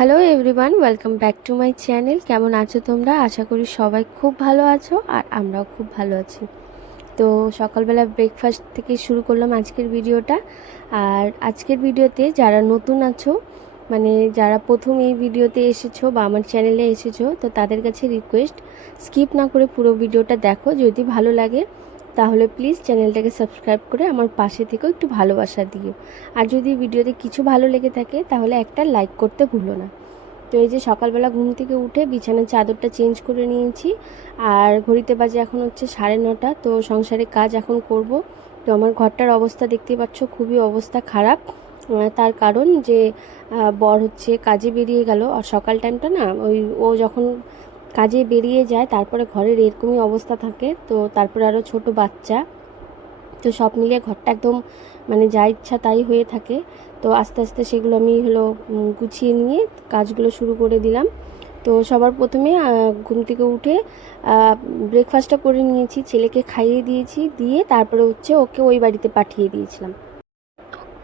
Hello everyone, welcome back to my channel. কেমন আছো তোমরা? আশা করি সবাই খুব ভালো আছো আর আমরাও খুব ভালো আছি। তো সকালবেলা ব্রেকফাস্ট থেকে শুরু করলাম আজকের ভিডিওটা। আর আজকের ভিডিওতে যারা নতুন আছো, মানে যারা প্রথম এই ভিডিওতে এসেছো বা আমার চ্যানেলে এসেছো, তো তাদের কাছে রিকোয়েস্ট, স্কিপ না করে পুরো ভিডিওটা দেখো। যদি ভালো লাগে তাহলে প্লিজ চ্যানেলটাকে সাবস্ক্রাইব করে আমার পাশে থেকেও একটু ভালোবাসা দিও। আর যদি ভিডিওতে কিছু ভালো লেগে থাকে তাহলে একটা লাইক করতে ভুলো না। তো এই যে সকালবেলা ঘুম থেকে উঠে বিছানার চাদরটা চেঞ্জ করে নিয়েছি। আর ঘড়িতে বাজে এখন হচ্ছে 9:30। তো সংসারের কাজ এখন করব। তো আমার ঘরটার অবস্থা দেখতেই পাচ্ছ, খুবই অবস্থা খারাপ। তার কারণ যে বর হচ্ছে কাজে বেরিয়ে গেল। আর সকাল টাইমটা না, ও যখন কাজে বেরিয়ে যায় তারপরে ঘরের এরকমই অবস্থা থাকে। তো তারপরে আরও ছোট বাচ্চা, তো সব মিলিয়ে ঘরটা একদম মানে যা ইচ্ছা তাই হয়ে থাকে। তো আস্তে আস্তে সেগুলো আমি গুছিয়ে নিয়ে কাজগুলো শুরু করে দিলাম। তো সবার প্রথমে ঘুম থেকে উঠে ব্রেকফাস্টটা করে নিয়েছি, ছেলেকে খাইয়ে দিয়েছি, দিয়ে তারপরে হচ্ছে ওকে ওই বাড়িতে পাঠিয়ে দিয়েছিলাম।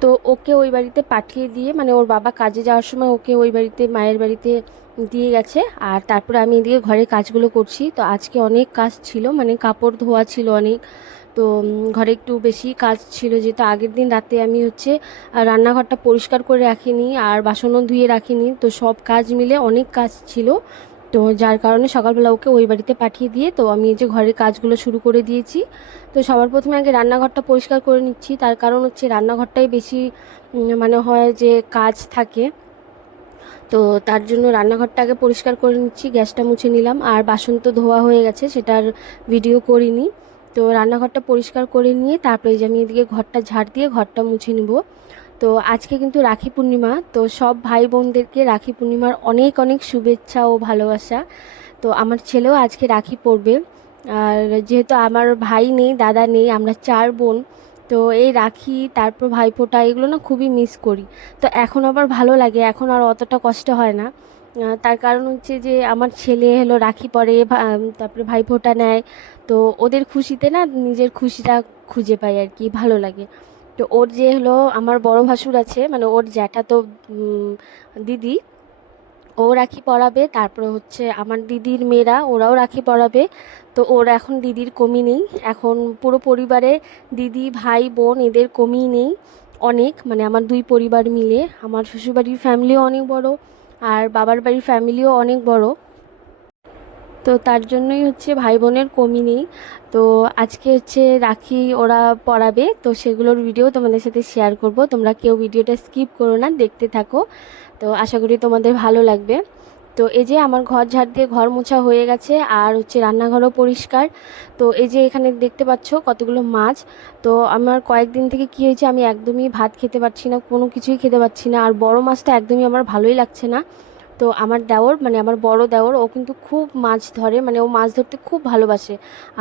তো ওকে ওই বাড়িতে পাঠিয়ে দিয়ে, মানে ওর বাবা কাজে যাওয়ার সময় ওকে ওই বাড়িতে, মায়ের বাড়িতে দিয়ে গেছে। আর তারপরে আমি এদিকে ঘরের কাজগুলো করছি। তো আজকে অনেক কাজ ছিল, মানে কাপড় ধোয়া ছিল অনেক। তো ঘরে একটু বেশি কাজ ছিল, যেহেতু আগের দিন রাতে আমি হচ্ছে রান্নাঘরটা পরিষ্কার করে রাখিনি আর বাসনও ধুয়ে রাখিনি। তো সব কাজ মিলে অনেক কাজ ছিল। তো যার কারণে সকালবেলা ওকে ওই বাড়িতে পাঠিয়ে দিয়ে তো আমি এই যে ঘরের কাজগুলো শুরু করে দিয়েছি। তো সবার প্রথমে আগে রান্নাঘরটা পরিষ্কার করে নিচ্ছি, তার কারণ হচ্ছে রান্নাঘরটাই বেশি মানে হয় যে কাজ থাকে। তো তার জন্য রান্নাঘরটা আগে পরিষ্কার করে নিচ্ছি, গ্যাসটা মুছে নিলাম। আর বাসন তো ধোয়া হয়ে গেছে, সেটার ভিডিও করিনি। তো রান্নাঘরটা পরিষ্কার করে নিয়ে তারপরে যে আমি এদিকে ঘরটা ঝাড় দিয়ে ঘরটা মুছে নিব। তো আজকে কিন্তু রাখি পূর্ণিমা। তো সব ভাই বোনদেরকে রাখি পূর্ণিমার অনেক অনেক শুভেচ্ছা ও ভালোবাসা। তো আমার ছেলেও আজকে রাখি পরবে। আর যেহেতু আমার ভাই নেই, দাদা নেই, আমরা 4 বোন। তো এই রাখি, তারপর ভাইফোঁটা, এগুলো না খুবই মিস করি। তো এখন আবার ভালো লাগে, এখন আর অতটা কষ্ট হয় না। তার কারণ হচ্ছে যে আমার ছেলে হলো রাখি পরে, তারপরে ভাইফোঁটা নেয়। তো ওদের খুশিতে না নিজের খুশিটা খুঁজে পাই আর কি, ভালো লাগে। তো ওর যে হলো আমার বড় ভাসুর আছে, মানে ওর জ্যাঠাতো দিদি, ও রাখি পরাবে। তারপরে হচ্ছে আমার দিদির মেয়েরা, ওরাও রাখি পরাবে। তো ওর এখন দিদির কমি নেই, এখন পুরো পরিবারে দিদি ভাই বোন এদের কমি নেই অনেক, মানে আমার দুই পরিবার মিলে। আমার শ্বশুরবাড়ির ফ্যামিলিও অনেক বড় আর বাবার বাড়ির ফ্যামিলিও অনেক বড়। তো তার জন্যই হচ্ছে ভাই বোনের কমই নেই। তো আজকে হচ্ছে রাখি ওরা পড়াবে, তো সেগুলোর ভিডিও তোমাদের সাথে শেয়ার করব। তোমরা কেউ ভিডিওটা স্কিপ করো না, দেখতে থাকো। তো আশা করি তোমাদের ভালো লাগবে। তো এই যে আমার ঘর ঝাড় দিয়ে ঘর মোছা হয়ে গেছে, আর হচ্ছে রান্নাঘরও পরিষ্কার। তো এই যে এখানে দেখতে পাচ্ছ কতগুলো মাছ। তো আমার কয়েকদিন থেকে কি হয়েছে, আমি একদমই ভাত খেতে পারছি না, কোনো কিছুই খেতে পারছি না। আর বড় মাছটা একদমই আমার ভালোই লাগছে না। তো আমার দেওর, মানে আমার বড় দেওর, ও কিন্তু খুব মাছ ধরে, মানে ও মাছ ধরতে খুব ভালোবাসে।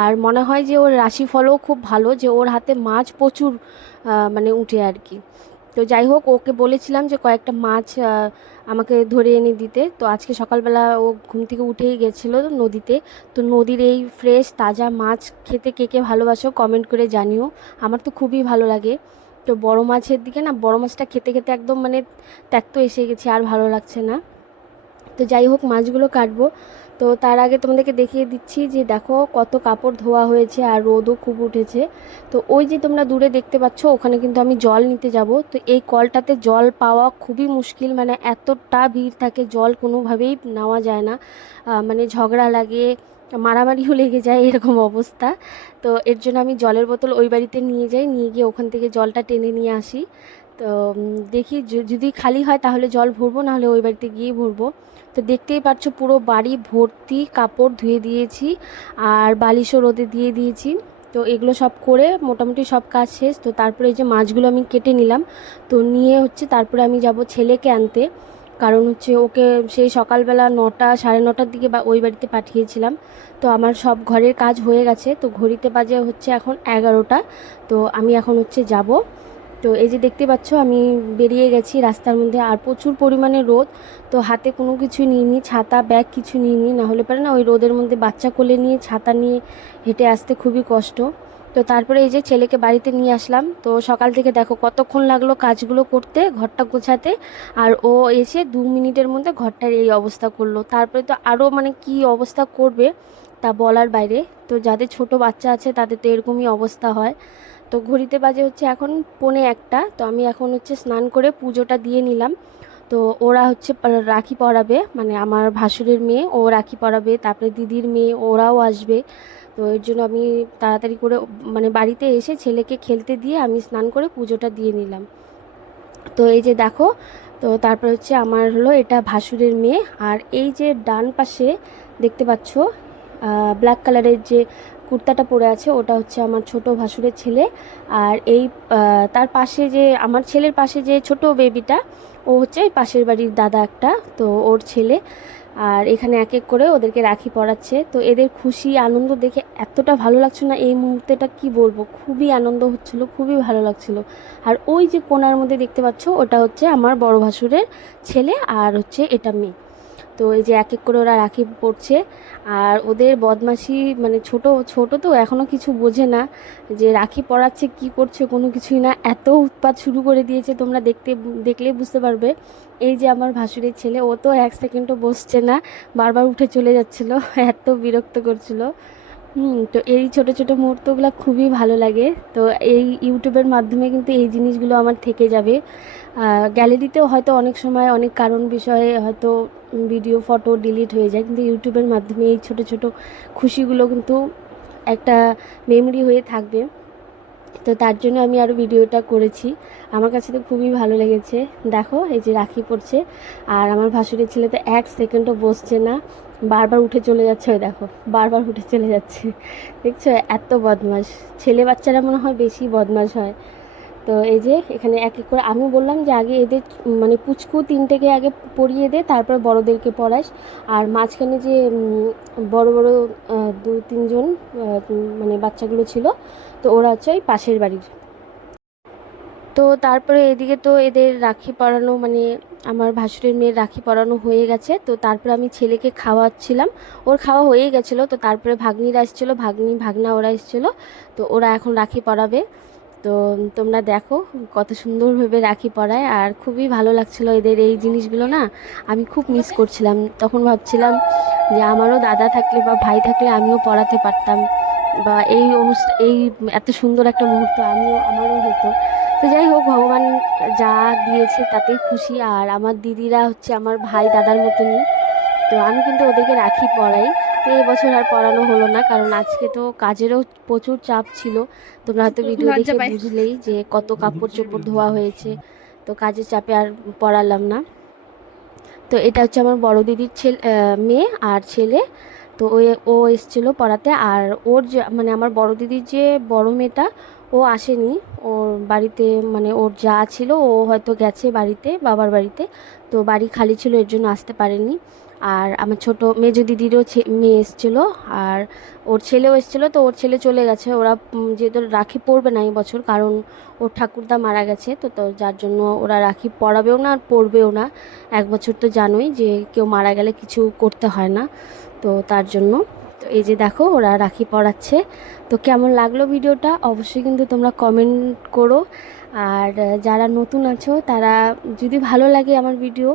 আর মনে হয় যে ওর রাশিফলও খুব ভালো, যে ওর হাতে মাছ প্রচুর মানে উঠে আর কি। তো যাই হোক, ওকে বলেছিলাম যে কয়েকটা মাছ আমাকে ধরে এনে দিতে। তো আজকে সকালবেলা ও ঘুম থেকে উঠেই গেছিলো নদীতে। তো নদীর এই ফ্রেশ তাজা মাছ খেতে কে কে ভালোবাসো কমেন্ট করে জানিও। আমার তো খুবই ভালো লাগে। তো বড় মাছের দিকে না, বড় মাছটা খেতে খেতে একদম মানে ত্যক্ত এসে গেছে, আর ভালো লাগছে না। তো যাই হোক, মাছগুলো কাটবো। তো তার আগে তোমাদেরকে দেখিয়ে দিচ্ছি যে দেখো কত কাপড় ধোয়া হয়েছে আর রোদও খুব উঠেছে। তো ওই যে তোমরা দূরে দেখতে পাচ্ছ, ওখানে কিন্তু আমি জল নিতে যাব। তো এই কলটাতে জল পাওয়া খুবই মুশকিল, মানে এতটা ভিড় থাকে, জল কোনোভাবেই নেওয়া যায় না। মানে ঝগড়া লাগে, মারামারিও লেগে যায়, এরকম অবস্থা। তো এর জন্য আমি জলের বোতল ওই বাড়িতে নিয়ে যাই, নিয়ে গিয়ে ওখান থেকে জলটা টেনে নিয়ে আসি। তো দেখি যদি খালি হয় তাহলে জল ভরবো, নাহলে ওই বাড়িতে গিয়েই ভরবো। তো দেখতেই পাচ্ছ পুরো বাড়ি ভর্তি কাপড় ধুয়ে দিয়েছি, আর বালিশও রোদে দিয়ে দিয়েছি। তো এগুলো সব করে মোটামুটি সব কাজ শেষ। তো তারপরে এই যে মাছগুলো আমি কেটে নিলাম। তো নিয়ে হচ্ছে তারপরে আমি যাব ছেলেকে আনতে, কারণ হচ্ছে ওকে সেই সকালবেলা 9টা 9:30টার দিকে বা ওই বাড়িতে পাঠিয়েছিলাম। তো আমার সব ঘরের কাজ হয়ে গেছে। তো ঘড়িতে বাজে হচ্ছে এখন 11টা। তো আমি এখন হচ্ছে যাব। তো এই যে দেখতে পাচ্ছ আমি বেরিয়ে গেছি রাস্তার মধ্যে, আর প্রচুর পরিমাণে রোদ। তো হাতে কোনো কিছু নিইনি, ছাতা ব্যাগ কিছু নিইনি, না হলে পারে না ওই রোদের মধ্যে বাচ্চা কোলে নিয়ে ছাতা নিয়ে হেঁটে আসতে খুবই কষ্ট। তো তারপরে এই যে ছেলেকে বাড়িতে নিয়ে আসলাম। তো সকাল থেকে দেখো কতক্ষণ লাগলো কাজগুলো করতে, ঘরটা গোছাতে, আর ও এসে 2 মিনিটের মধ্যে ঘরটার এই অবস্থা করলো। তারপরে তো আরও মানে কি অবস্থা করবে তা বলার বাইরে। তো যাদের ছোট বাচ্চা আছে তাদের তো এরকমই অবস্থা হয়। তো ঘড়িতে বাজে হচ্ছে এখন 1:45। তো আমি এখন হচ্ছে স্নান করে পুজোটা দিয়ে নিলাম। তো ওরা হচ্ছে রাখি পরাবে, মানে আমার ভাসুরের মেয়ে ও রাখি পরাবে, তারপরে দিদির মেয়ে ওরাও আসবে। তো এর জন্য আমি তাড়াতাড়ি করে মানে বাড়িতে এসে ছেলেকে খেলতে দিয়ে আমি স্নান করে পুজোটা দিয়ে নিলাম। তো এই যে দেখো, তো তারপর হচ্ছে আমার হলো এটা ভাসুরের মেয়ে। আর এই যে ডান পাশে দেখতে পাচ্ছ ব্ল্যাক কালারের যে কুর্তাটা পরে আছে ওটা হচ্ছে আমার ছোট ভাসুরের ছেলে। আর এই তার পাশে যে আমার ছেলের পাশে যে ছোট বেবিটা ও হচ্ছে এই পাশের বাড়ির দাদা একটা, তো ওর ছেলে। আর এখানে এক এক করে ওদেরকে রাখি পরাচ্ছে। তো এদের খুশি আনন্দ দেখে এতটা ভালো লাগছে না, এই মুহূর্তেটা কি বলবো, খুবই আনন্দ হচ্ছিল, খুবই ভালো লাগছিল। আর ওই যে কোণার মধ্যে দেখতে পাচ্ছ ওটা হচ্ছে আমার বড় ভাসুরের ছেলে, আর হচ্ছে এটা মেয়ে। তো এই যে এক এক করে ওরা রাখি পড়ছে। আর ওদের বদমাশি মানে ছোট ছোট তো এখনও কিছু বোঝে না, যে রাখি পরাচ্ছে কি করছে কোনো কিছুই না, এত উৎপাত শুরু করে দিয়েছে, তোমরা দেখলেই বুঝতে পারবে। এই যে আমার ভাসুরের ছেলে, ও তো 1 সেকেন্ডও বসছে না, বারবার উঠে চলে যাচ্ছিল, এত বিরক্ত করছিল। তো এই ছোট ছোট মুহূর্তগুলো খুবই ভালো লাগে। তো এই ইউটিউবের মাধ্যমে কিন্তু এই জিনিসগুলো আমার থেকে যাবে। গ্যালারিতেও হয়তো অনেক সময় অনেক কারণ বিষয়ে হয়তো ভিডিও ফটো ডিলিট হয়ে যায়, কিন্তু ইউটিউবের মাধ্যমে এই ছোট ছোট খুশিগুলো কিন্তু একটা মেমরি হয়ে থাকবে। তো তার জন্য আমি আরও ভিডিওটা করেছি। আমার কাছে তো খুবই ভালো লেগেছে। দেখো এই যে রাখি পড়ছে, আর আমার ভাসুরের ছেলে তো 1 সেকেন্ডও বসছে না, বারবার উঠে চলে যাচ্ছে। ওই দেখো বারবার উঠে চলে যাচ্ছে, দেখছো এত বদমাশ। ছেলে বাচ্চারা মনে হয় বেশি বদমাশ হয়। তো এই যে এখানে এক এক করে আমি বললাম যে আগে এদের মানে পুচকু 3টেকে আগে পরিয়ে দে, তারপর বড়দেরকে পড়াস। আর মাঝখানে যে বড় বড় 2-3 জন মানে বাচ্চাগুলো ছিল, তো ওরা হচ্ছে ওই পাশের বাড়ির। তো তারপরে এদিকে তো এদের রাখি পরানো মানে আমার ভাসুরের মেয়ের রাখি পরানো হয়ে গেছে। তো তারপরে আমি ছেলেকে খাওয়াচ্ছিলাম, ওর খাওয়া হয়ে গেছিলো। তো তারপরে ভাগ্নিরা এসেছিলো, ভাগনা ওরা এসেছিলো। তো ওরা এখন রাখি পরাবে। তো তোমরা দেখো কত সুন্দরভাবে রাখি পরায়, আর খুবই ভালো লাগছিল এদের এই জিনিসগুলো না। আমি খুব মিস করছিলাম, তখন ভাবছিলাম যে আমারও দাদা থাকলে বা ভাই থাকলে আমিও পরাতে পারতাম, বা এই এই এত সুন্দর একটা মুহূর্ত আমারও হতো। তো যাই হোক, ভগবান যা দিয়েছে তাতেই খুশি। আর আমার দিদিরা হচ্ছে আমার ভাই দাদার মতনই। তো আমি কিন্তু ওদেরকে রাখি পরাই। তো এবছর আর পরানো হলো না, কারণ আজকে তো কাজেরও প্রচুর চাপ ছিল। তোমরা হয়তো ভিডিও দেখে বুঝলেই যে কত কাপড় চোপড় ধোয়া হয়েছে। তো কাজের চাপে আর পরালাম না। তো এটা হচ্ছে আমার বড় দিদির ছেলে, মেয়ে আর ছেলে। তো ও এসেছিলো পড়াতে। আর ওর যে মানে আমার বড় দিদির যে বড় মেয়েটা, ও আসেনি। ওর বাড়িতে মানে ওর যা ছিল, ও হয়তো গেছে বাড়িতে, বাবার বাড়িতে। তো বাড়ি খালি ছিল, এর জন্য আসতে পারেনি। আর আমার ছোট মেজো দিদিরও মেয়ে এসেছিলো, আর ওর ছেলেও এসেছিলো। তো ওর ছেলে চলে গেছে, ওরা যেহেতু রাখি পরবে না এই বছর, কারণ ওর ঠাকুরদা মারা গেছে। তো তো যার জন্য ওরা রাখি পরাবেও না আর পরবেও না। 1 বছর তো জানোই যে কেউ মারা গেলে কিছু করতে হয় না, তো তার জন্য। তো এই যে দেখো ওরা রাখি পরাচ্ছে। তো কেমন লাগলো ভিডিওটা অবশ্যই কিন্তু তোমরা কমেন্ট করো। আর যারা নতুন আছো তারা যদি ভালো লাগে আমার ভিডিও,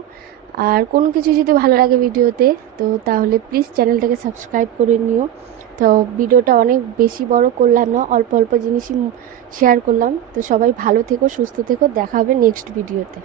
আর কোনো কিছু যদি ভালো লাগে ভিডিওতে, তো তাহলে প্লিজ চ্যানেলটাকে সাবস্ক্রাইব করে নিও। তো ভিডিওটা অনেক বেশি বড় করলাম না, অল্প অল্প জিনিসই শেয়ার করলাম। তো সবাই ভালো থেকো, সুস্থ থেকো, দেখা হবে নেক্সট ভিডিওতে।